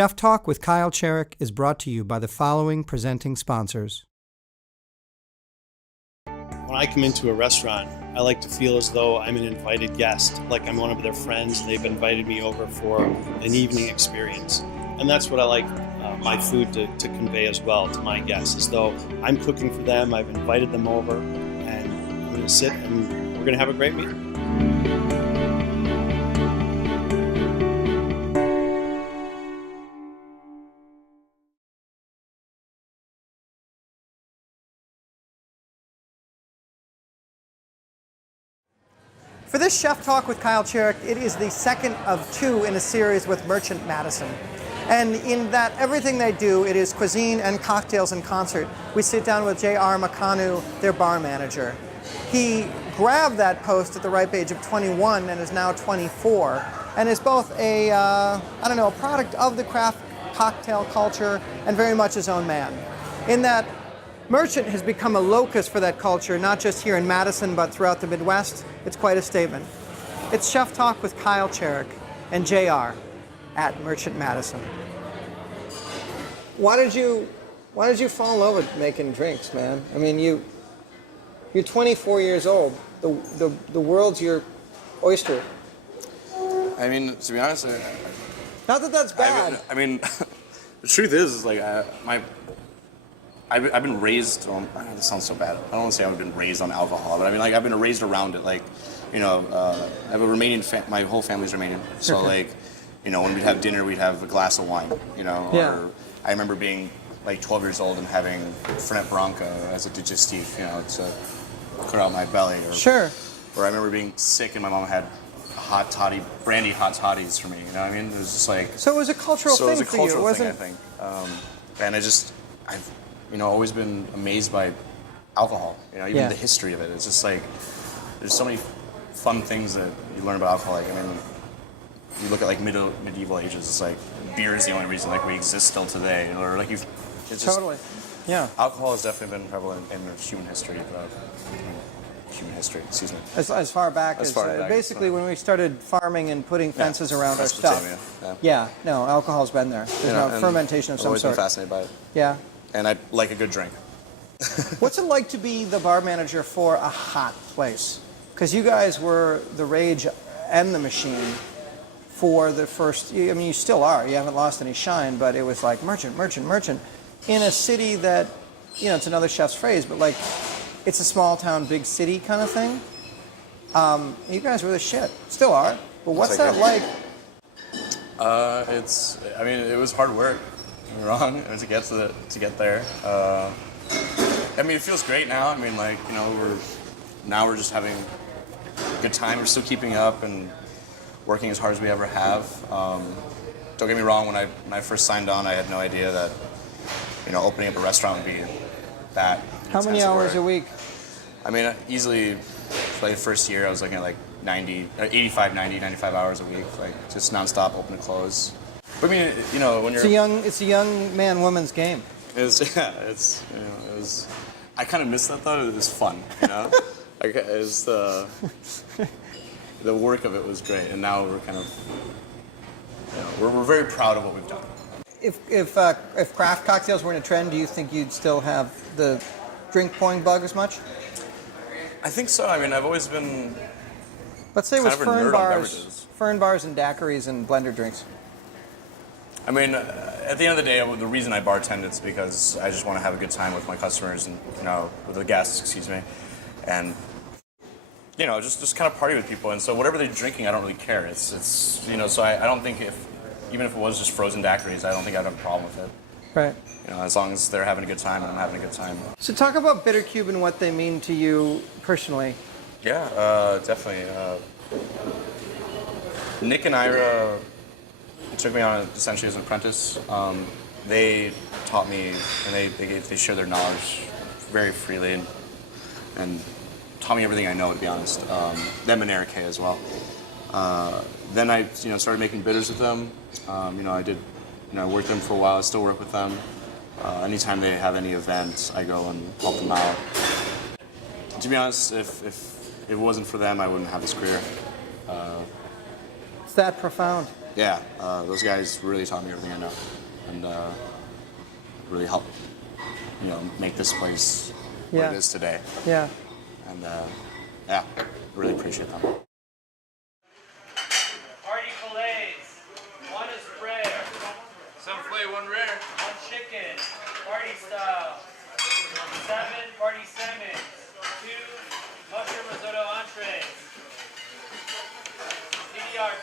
Chef Talk with Kyle Cherek is brought to you by the following presenting sponsors. When I come into a restaurant, I like to feel as though I'm an invited guest, like I'm one of their friends and they've invited me over for an evening experience. And that's what I like my food to convey as well to my guests, as though I'm cooking for them, I've invited them over, and I'm going to sit and we're going to have a great meal. For this Chef Talk with Kyle Cherek, it is the second of two in a series with Merchant Madison. And in that everything they do, it is cuisine and cocktails in concert. We sit down with J.R. Mocanu, their bar manager. He grabbed that post at the ripe age of 21 and is now 24, and is both a product of the craft cocktail culture and very much his own man. In that, Merchant has become a locus for that culture, not just here in Madison, but throughout the Midwest. It's quite a statement. It's Chef Talk with Kyle Cherek and JR at Merchant Madison. Why did you fall in love with making drinks, man? I mean, you're 24 years old. The world's your oyster. I mean, to be honest, Not that that's bad. I mean, the truth is like I've been raised on. This sounds so bad. I don't want to say I've been raised on alcohol, but I mean, like, I've been raised around it. Like, I have a Romanian. My whole family's Romanian, so okay. When we'd have dinner, we'd have a glass of wine. Yeah. Or I remember being like 12 years old and having Fernet Branca as a digestif, to clear out my belly. Sure. Or I remember being sick and my mom had hot toddy, brandy hot toddies for me. You know what I mean? It was just like. So it was a cultural thing for you. So it was a cultural thing, I think. And I've always been amazed by alcohol. Even the history of it. It's just like there's so many fun things that you learn about alcohol. Like, I mean, you look at like medieval ages. It's like beer is the only reason like we exist still today. Or like it's just, totally. Yeah. Alcohol has definitely been prevalent in human history. Excuse me. As far back as basically when we started farming and putting fences around our stuff. No, alcohol's been there. There's no fermentation of some sort. I've always been fascinated by it. Yeah. And I like a good drink. What's it like to be the bar manager for a hot place? Because you guys were the rage and the machine for the first, I mean, you still are. You haven't lost any shine, but it was like merchant. In a city that, it's another chef's phrase, but like, it's a small town, big city kind of thing. You guys were the shit. Still are. But what's that like? It was hard work. Don't get me wrong, to get there. I mean, it feels great now. I mean, like, we're just having a good time. We're still keeping up and working as hard as we ever have. Don't get me wrong, when I first signed on, I had no idea that, opening up a restaurant would be that. How many hours a week? I mean, easily, for like the first year, I was looking at like 85, 90, 95 hours a week, like just nonstop, open and close. But I mean, when you're... It's a young man-woman's game. It was... I kind of missed that, though. It was fun, Like, it was the work of it was great, and now we're kind of... we're very proud of what we've done. If craft cocktails weren't a trend, do you think you'd still have the drink pouring bug as much? I think so. I mean, I've always been... Let's say it was fern bars and daiquiris and blender drinks. I mean, at the end of the day, the reason I bartend is because I just want to have a good time with my customers and, with the guests, excuse me. And, just kind of party with people. And so whatever they're drinking, I don't really care. It's so I don't think even if it was just frozen daiquiris, I don't think I'd have a problem with it. Right. As long as they're having a good time and I'm having a good time. So talk about Bitter Cube and what they mean to you personally. Yeah, definitely. Nick and Ira took me on essentially as an apprentice. They taught me, and they shared their knowledge very freely and taught me everything I know, to be honest. Them and Eric Hay as well. Then I started making bitters with them. I worked with them for a while. I still work with them. Anytime they have any events, I go and help them out. To be honest, if it wasn't for them, I wouldn't have this career. It's that profound. yeah, those guys really taught me everything I know, and really helped, make this place what Yeah. it is today. Yeah. And yeah, really appreciate them. Party fillets. One is rare. Some filet, one rare. One chicken. Party style. 7 party salmon. 2 mushroom risotto entrees. CDR